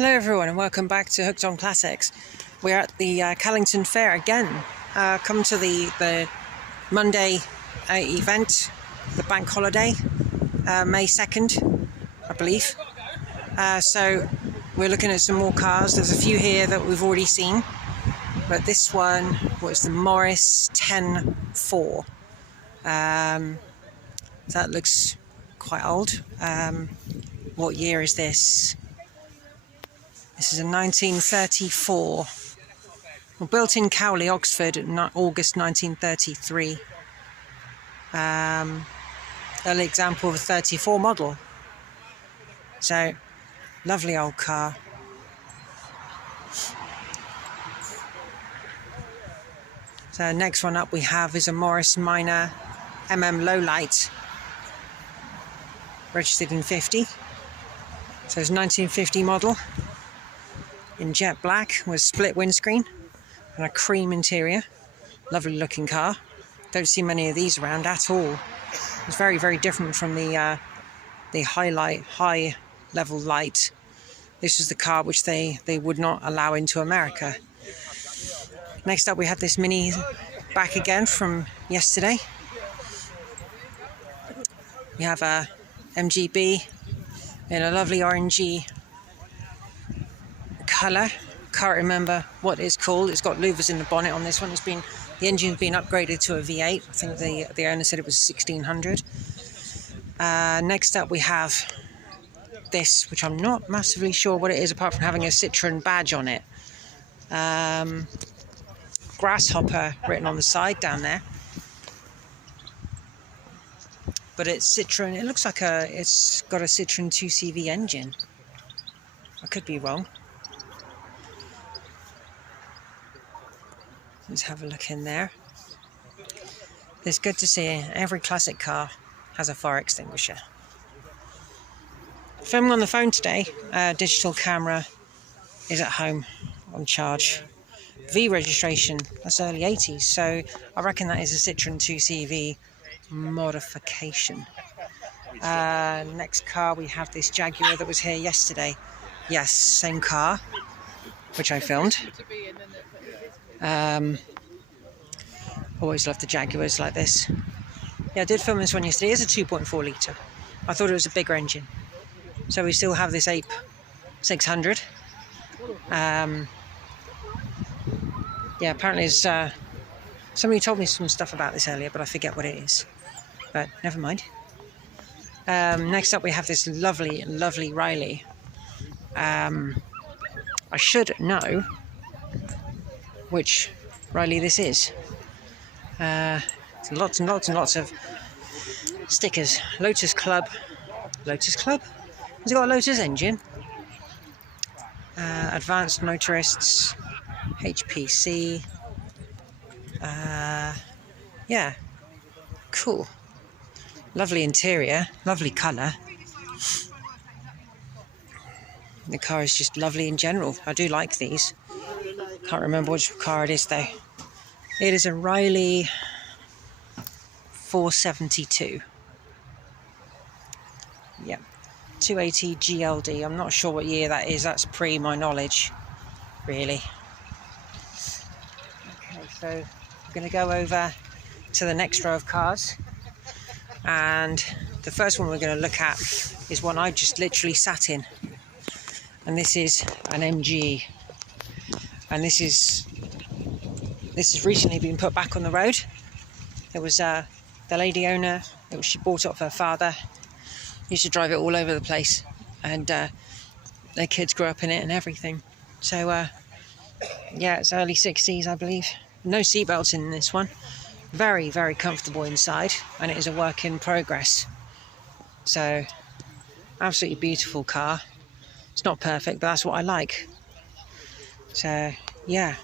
Hello everyone and welcome back to Hooked on Classics. We're at the Callington Fair again. Come to the Monday event, the bank holiday, May 2nd, I believe. So we're looking at some more cars. There's a few here that we've already seen, but this one was the Morris 10-4. That looks quite old. What year is this? This is a 1934. Well, built in Cowley, Oxford, in August 1933. Early example of a 34 model. So, lovely old car. So, next one up we have is a Morris Minor Lowlight, registered in 50. So, it's a 1950 model. In jet black with split windscreen and a cream interior. Lovely looking car. Don't see many of these around at all. It's very, very different from the high level light. This is the car which they would not allow into America. Next up we have this Mini back again from yesterday. We have a MGB in a lovely orangey colour. Can't remember what it's called. It's got louvers in the bonnet on this one. The engine's been upgraded to a V8. I think the owner said it was 1600. Next up we have this, which I'm not massively sure what it is apart from having a Citroen badge on it. Grasshopper written on the side down there. But it's Citroen. It looks like it's got a Citroen 2CV engine. I could be wrong. Let's have a look in there. It's good to see every classic car has a fire extinguisher. Filming on the phone today, digital camera is at home on charge. V registration, that's early 80s, so I reckon that is a Citroen 2CV modification. Next car we have this Jaguar that was here yesterday. Yes, same car, which I filmed. Always love the Jaguars like this. Yeah, I did film this one yesterday. It's a 2.4 litre. I thought it was a bigger engine. So we still have this Ape 600. Yeah, apparently it's, somebody told me some stuff about this earlier, but I forget what it is. But never mind. Next up we have this lovely, lovely Riley. I should know which Riley this is. Lots and lots and lots of stickers. Lotus Club. Lotus Club? Has it got a Lotus engine? Advanced Motorists. HPC. Yeah. Cool. Lovely interior. Lovely colour. The car is just lovely in general. I do like these. Can't remember which car it is though. It is a Riley 472. Yep. 280 GLD. I'm not sure what year that is. That's pre my knowledge, really. Okay, so I'm going to go over to the next row of cars. And the first one we're going to look at is one I just literally sat in. And this is an MG. And this has recently been put back on the road. It was the lady owner, she bought it off her father. Used to drive it all over the place, and their kids grew up in it and everything. So yeah, it's early 60s, I believe. No seatbelts in this one. Very, very comfortable inside, and it is a work in progress. So absolutely beautiful car. It's not perfect, but that's what I like. So yeah,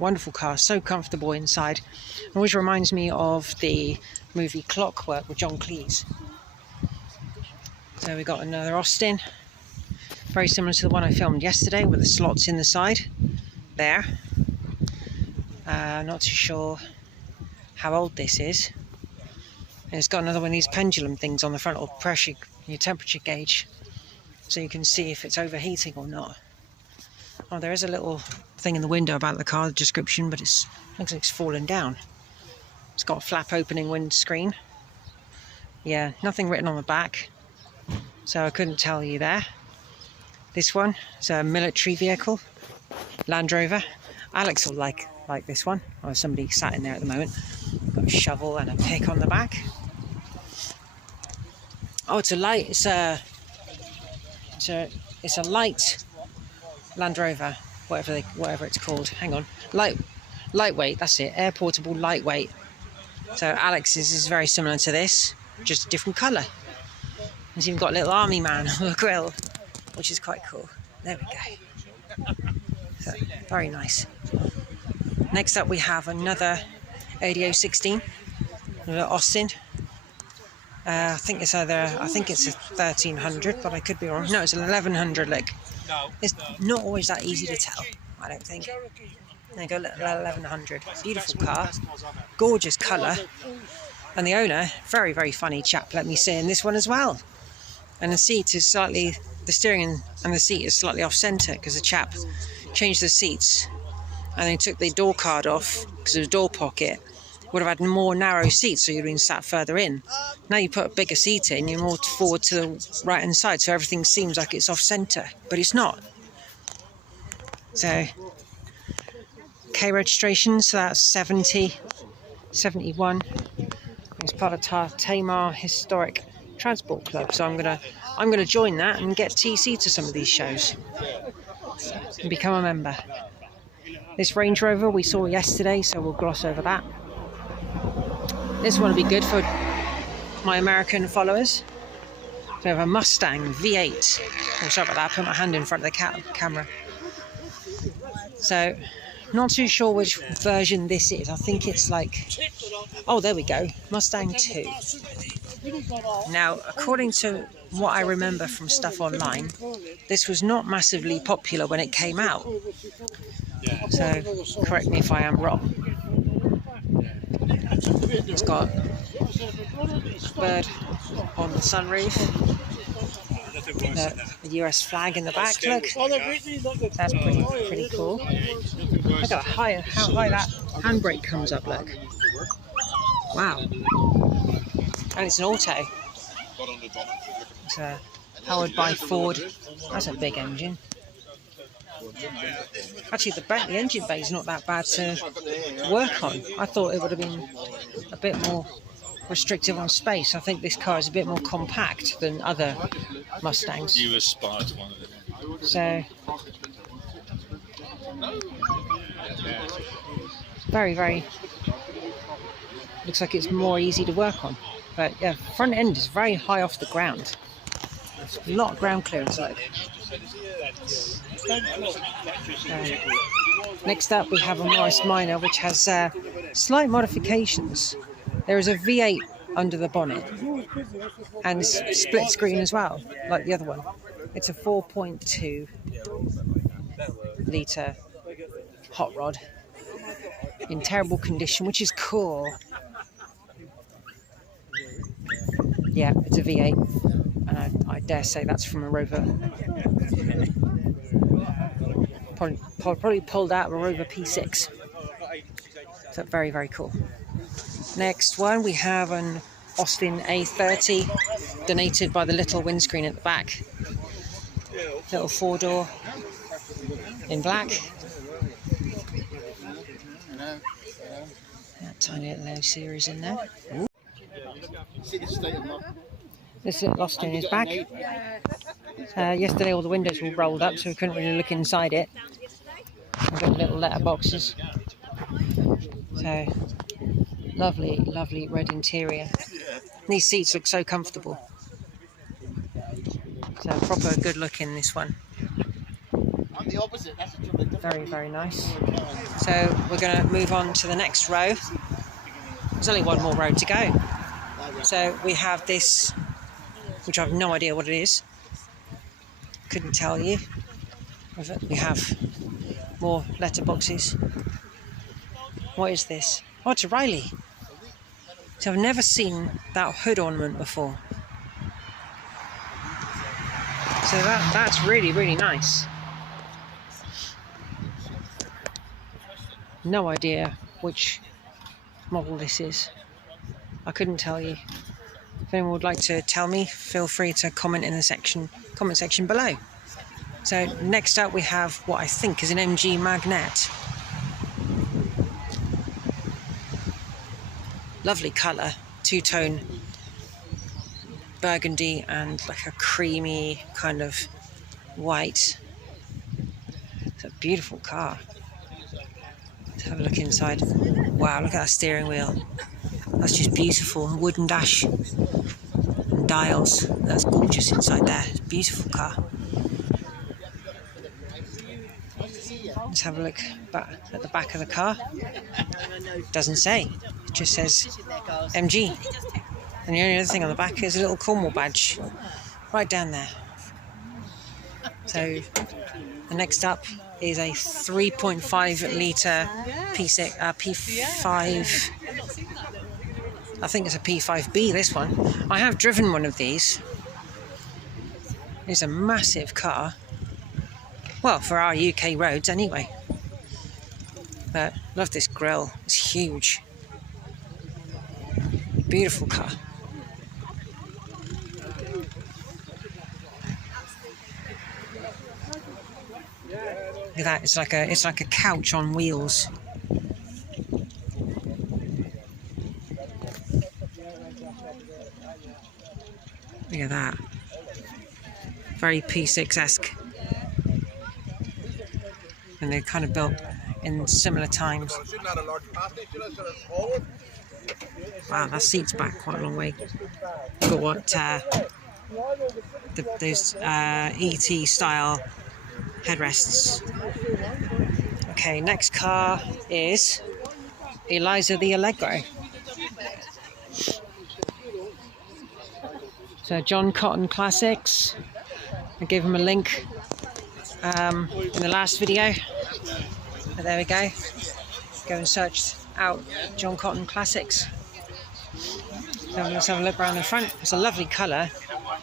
wonderful car, so comfortable inside. It always reminds me of the movie Clockwork with John Cleese. So we got another Austin, very similar to the one I filmed yesterday with the slots in the side there. Not too sure how old this is. And it's got another one of these pendulum things on the front, or pressure, your temperature gauge, so you can see if it's overheating or not. Oh, there is a little thing in the window about the car description, but it looks like it's fallen down. It's got a flap opening windscreen. Yeah, nothing written on the back, so I couldn't tell you there. This one is a military vehicle, Land Rover. Alex will like this one. Oh, somebody sat in there at the moment. Got a shovel and a pick on the back. Oh, it's a light Land Rover, whatever it's called. Hang on, lightweight. That's it. Air portable lightweight. So Alex's is very similar to this, just a different colour. It's even got a little army man on the grill, which is quite cool. There we go. So, very nice. Next up we have another ADO 16, another Austin. I think it's a 1300, but I could be wrong. No, it's an 1100. Look, it's not always that easy to tell, I don't think. There you go, 1100. Beautiful car, gorgeous colour, and the owner, very, very funny chap, let me say, in this one as well. And the seat is slightly, the steering and the seat is slightly off centre because the chap changed the seats and they took the door card off because it was a door pocket. Would have had more narrow seats, so you'd been sat further in. Now you put a bigger seat in, you're more forward to the right hand side, so everything seems like it's off centre, but it's not. So, K registration, so that's 70, 71. It's part of Tamar Historic Transport Club, so I'm gonna join that and get TC to some of these shows and become a member. This Range Rover we saw yesterday, so we'll gloss over that. This one will be good for my American followers. So we have a Mustang V8. Oh, sorry about that, I put my hand in front of the camera. So, not too sure which version this is. I think it's like, oh, there we go, Mustang 2. Now, according to what I remember from stuff online, this was not massively popular when it came out. So, correct me if I am wrong. It's got a bird on the sunroof, the US flag in the back. Look, that's pretty cool. Look at how high that handbrake comes up. Look, wow! And it's an auto. It's powered by Ford. That's a big engine. Actually, the engine bay is not that bad to work on. I thought it would have been a bit more restrictive on space. I think this car is a bit more compact than other Mustangs. You aspire to one of them. So, very, very, looks like it's more easy to work on. But yeah, front end is very high off the ground. A lot of ground clearance, like. Next up we have a Morris Minor, which has slight modifications. There is a V8 under the bonnet and it's split screen as well, like the other one. It's a 4.2 litre hot rod in terrible condition, which is cool. Yeah, it's a V8, and I dare say that's from a Rover. Probably pulled out of a Rover P6. So very, very cool. Next one, we have an Austin A30, donated by the little windscreen at the back. Little 4-door in black. That tiny little low series in there. Ooh. This little Austin is back. Yesterday all the windows were rolled up, so we couldn't really look inside it. I've got little letter boxes. So, lovely, lovely red interior. These seats look so comfortable. So, proper good look in this one. Very, very nice. So, we're going to move on to the next row. There's only one more row to go. So, we have this, which I have no idea what it is. Couldn't tell you. We have more letterboxes. What is this? Oh, it's a Riley. So I've never seen that hood ornament before. So that's really, really nice. No idea which model this is. I couldn't tell you. If anyone would like to tell me, feel free to comment in the comment section below. So next up we have what I think is an MG Magnet. Lovely colour, two-tone burgundy and like a creamy kind of white. It's a beautiful car. Let's have a look inside. Wow, look at that steering wheel. That's just beautiful. Wooden dash and dials. That's gorgeous inside there. It's a beautiful car. Let's have a look at the back of the car. Doesn't say. It just says MG. And the only other thing on the back is a little Cornwall badge right down there. So the next up is a 3.5 litre P5. I think it's a P5B, this one. I have driven one of these. It's a massive car. Well, for our UK roads anyway. But love this grille. It's huge. Beautiful car. Look at that. It's like a couch on wheels. Look at that. Very P6-esque. And they're kind of built in similar times. Wow, that seat's back quite a long way. Got what those ET style headrests. Okay, next car is Eliza the Allegory. So John Cotton Classics. I gave him a link in the last video. But there we go. Go and search out John Cotton Classics. So let's have a look around the front. It's a lovely colour.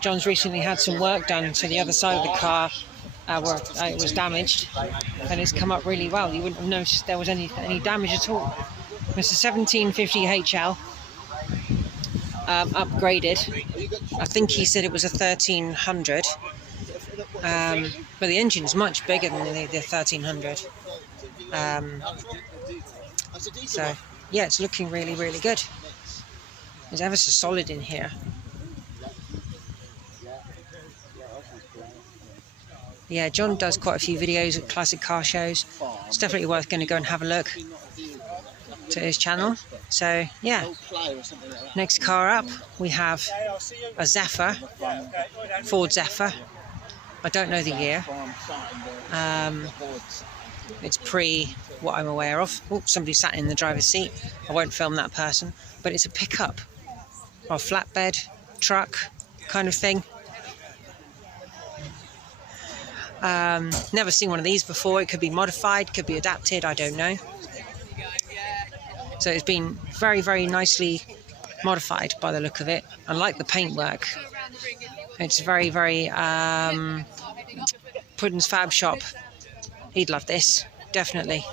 John's recently had some work done to the other side of the car where it was damaged, and it's come up really well. You wouldn't have noticed there was any damage at all. It's a 1750 HL upgraded. I think he said it was a 1300, but the engine's much bigger than the 1300. So yeah, it's looking really, really good. It's ever so solid in here. Yeah, John does quite a few videos at classic car shows. It's definitely worth going to go and have a look to his channel. So yeah, next car up we have a Zephyr, Ford Zephyr. I don't know the year. It's pre what I'm aware of. Oh, somebody sat in the driver's seat. I won't film that person, but it's a pickup or a flatbed truck kind of thing. Never seen one of these before. It could be modified, could be adapted, I don't know. So it's been very, very nicely modified by the look of it. I like the paintwork. It's very, very Puddin's Fab Shop. He'd love this, definitely.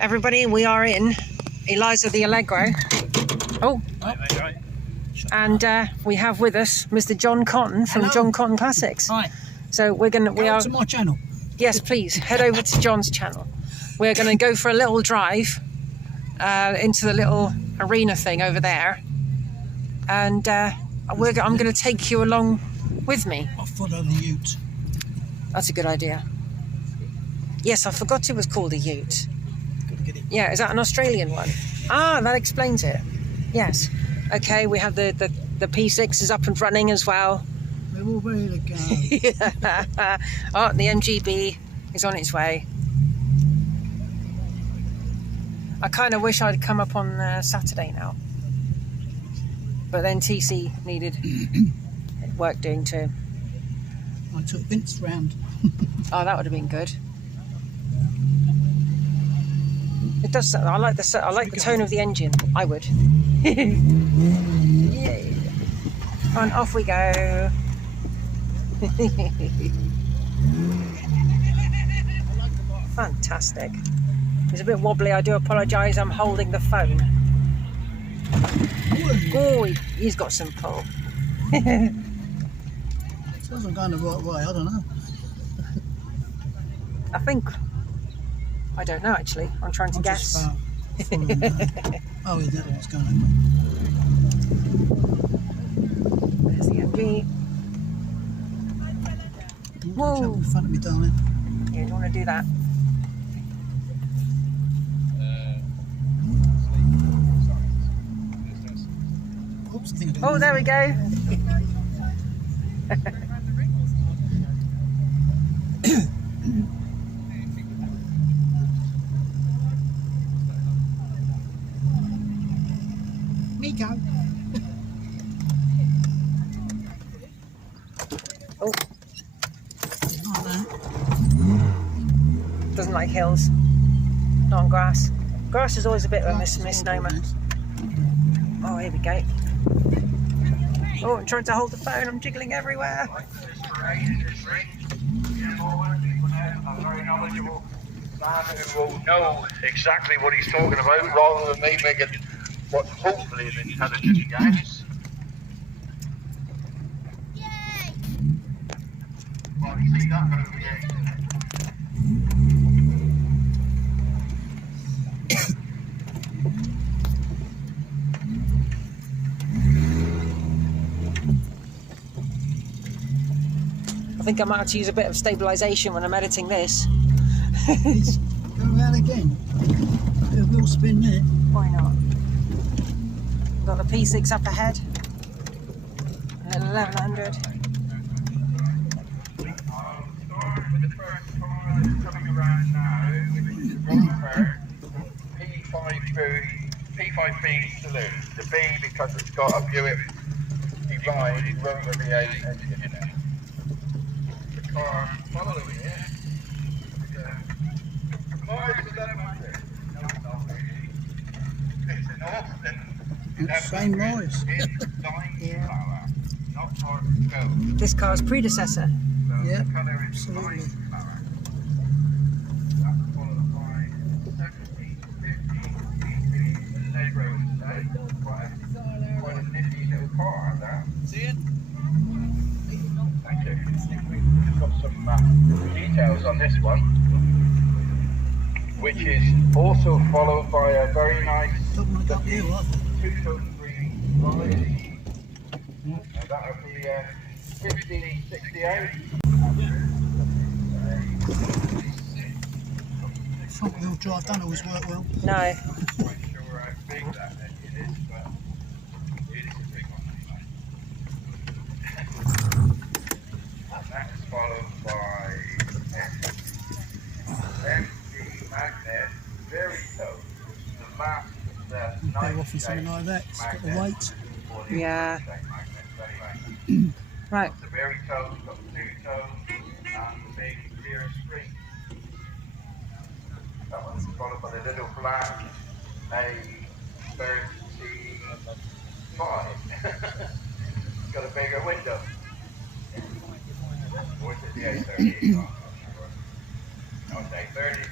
Everybody, we are in Eliza the Allegory. Oh. And we have with us Mr. John Cotton from John Cotton Classics. Hi. So we are to my channel. Yes, please head over to John's channel. We're going to go for a little drive into the little arena thing over there, and I'm going to take you along with me. I'll follow the ute. That's a good idea. Yes, I forgot it was called a ute. Yeah, is that an Australian one? Ah, that explains it. Yes. Okay, we have the P6 is up and running as well. They're all ready to go. Yeah. Oh, the MGB is on its way. I kind of wish I'd come up on Saturday now. But then TC needed work doing too. I took Vince round. Oh, that would have been good. It does. I like the tone of the engine. I would. Yay. And off we go. Fantastic. It's a bit wobbly, I do apologise, I'm holding the phone. Oh, he's got some pull. Says I'm going the right way, I don't know. I think, I don't know actually, I'm trying to guess. Just following that. Oh, yeah, that one's going that way. There's the MG. Watch out in front of me, darling. Yeah, you don't want to do that. Oops, I think I did Oh, there we go. Nico. Oh, Like that. doesn't like hills. Not on grass. Grass is always a bit of a misnomer. Oh, here we go. Oh, I'm trying to hold the phone, I'm jiggling everywhere. I'm very knowledgeable man who will know exactly what he's talking about rather than me making what hopefully is intelligent guess. Well, you see that over here. I think I might have to use a bit of stabilisation when I'm editing this. Go around again. It will spin there. Why not? Got the P6 up ahead. A little 1100. Coming around now, which is the Rover P5B Saloon. The B because it's got a Buick Divine Rover V8 engine in it. The car following it is a Mars 1100. It's an Austin. Same noise. Yeah. Not hard to go. This car's predecessor. Yeah, The colour is absolutely. lime colour. That's followed by 1750 Allegro Estate. Quite a nifty little car, that. See it? Thank you. We've got some details on this one, which is also followed by a very nice Don't want to go up here, what? two-tone green variety. That'll be 1568. Front wheel drive don't always work well. No. Quite sure how big that engine is, but it is a big one. And that's followed by MG Magnet Verito, the last of the Better off with something like that. It's got the weight. Yeah. Right. The Verito's got two tones and the big clear screen. That one's followed by the little black A35. Got a bigger window. Or is it the A30? No, it's A30.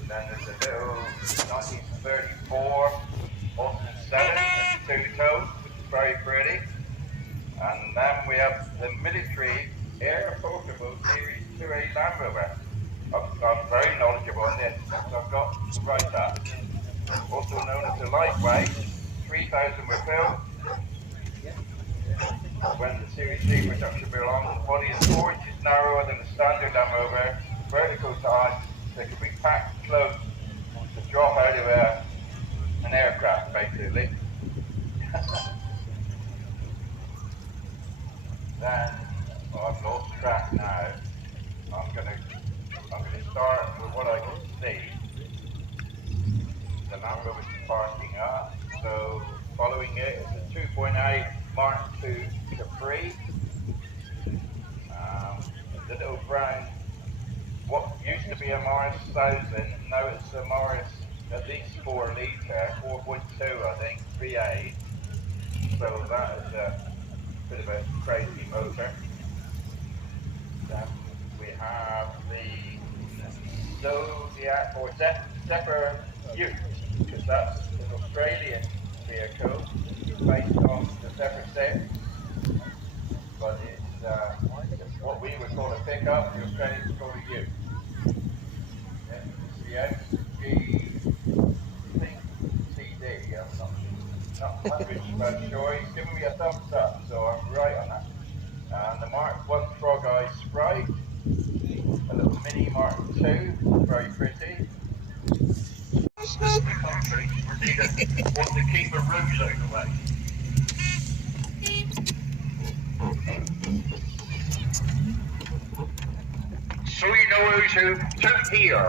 And then there's a little 1934 Austin 7 two-tone, which is very pretty. And then we have the military Air Portable Series 2A Land Rover. I'm very knowledgeable on this, so I've got to write that. Also known as the Lightweight, 3,000 were built when the Series 3 production belonged. The body is 4 inches narrower than the standard Land Rover, vertical size, so it can be packed close to drop out of an aircraft, basically. Then I've lost track now. I'm gonna start with what I can see. The Land Rover is parking up. So following it is a 2.8 Mark II Capri. The little brown, what used to be a Morris 1000, now it's a Morris at least 4 litre, 4.2 I think, V8. So that is a bit of a crazy motor. We have the Zodiac or Zephyr Ute, because that's an Australian vehicle based on the Zephyr 6, but it's what we would call a pickup, the Australians call a Ute. Yeah, CD, I'm not 100% sure. He's giving me a thumbs up, so I'm right on that. And the Mark 1 Frog Eye Sprite, a little mini Mark 2, very pretty. Want to keep a roof out the way. So you know who's who took here.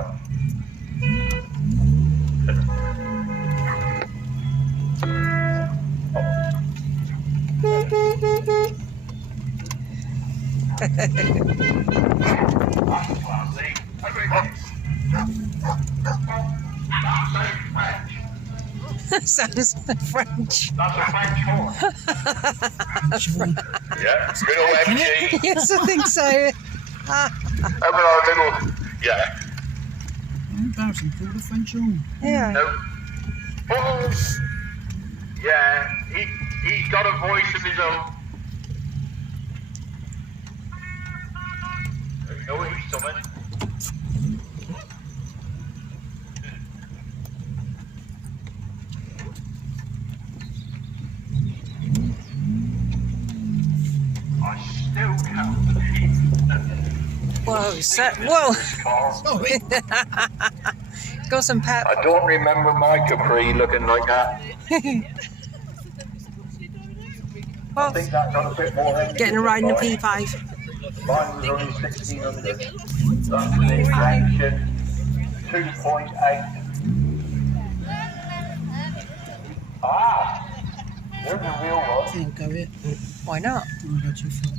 Sounds French. That's a French horn. Yeah, little MG. Yes, I think so. Yeah. Embarrassing, called a French horn. Yeah. No. Oh. Yeah, he's got a voice of his own. There you go, he's coming. I still can't believe Whoa, Sorry. got some pep. I don't remember my Capri looking like that. Well, I think that got a bit more heavy. getting a ride in a P5. Mine was only 1600. That's an injection 2.8. Ah! There's a real I one. think I'll go here. Why not? I'll go too far.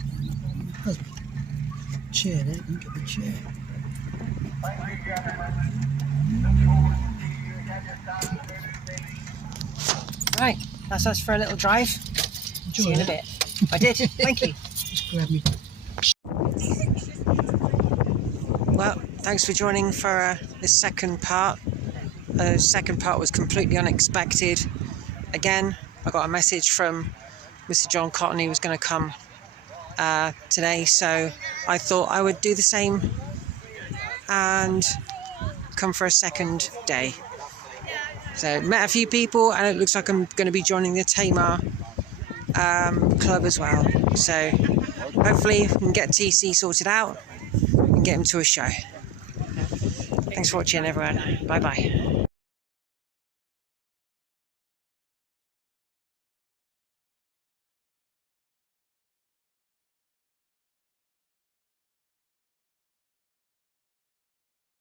Chair there, you can get the chair. Right, that's us for a little drive. See you in a bit. I did, thank you. Just grab me. Well, thanks for joining for this second part. The second part was completely unexpected. Again, I got a message from Mr. John Cotton. He was going to come today, so I thought I would do the same and come for a second day. So met a few people, and it looks like I'm going to be joining the Tamar club as well. So hopefully we can get TC sorted out and get him to a show. Thanks for watching, everyone. Bye bye.